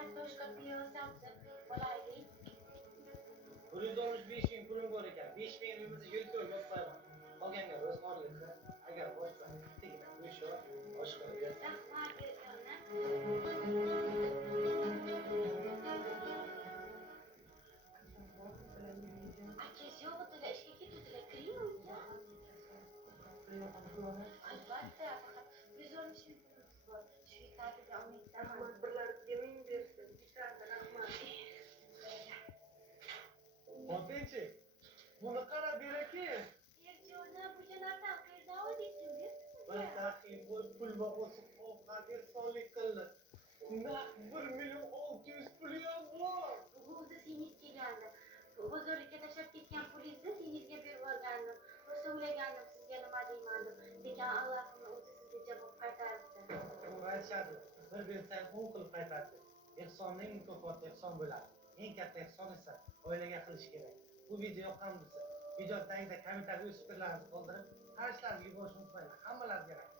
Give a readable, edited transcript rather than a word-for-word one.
kartoshka, piyoz, sabzi, olaylik. 165 ming pulim bor ekan. 5 mingimizni yilto'y yo'qlayman. Qolganga ro'zg'orlikda agar boshqa tegma go'sht boshqa bersa. Rahmat berganlar. Akasi yo'q edilar, ishga ketuvdilar. Kiring uyga. Albatta, faqat 160 ming pulimiz bor. Shu kartaga umiddaman. Rahmat, birlariga ming bersin. Bittasi rahmat. Oltinchi. Buni qara beraki. Serjoni, bu jo'natdan qayerdan oldingiz? Bir taxim bo'l pulma o'sib ovqatga sonlik qildi. Naq 1.600.000 puli ham bor. Bu o'zi singiz kelgandi. Bozorlikka tashlab ketgan pulingizni singizga berib yuborgandim. Rosa o'ylagandim sizga nima deyman deb. Lekin Allohning o'zi sizga javob qaytaribdi. To'g'ri aytishadi. Bir bersang 10 qilib qaytaradi. Ehsonning mukofoti ehson bo'ladi. Eng katta ehson esa oilaga qilish kerak. Bu video yoqqan bo'lsa, video tagida kommentariy o'z fikrlaringizni qoldirib, qarashlaringizni yuborishni unutmanglar. Hammalarga rahmat.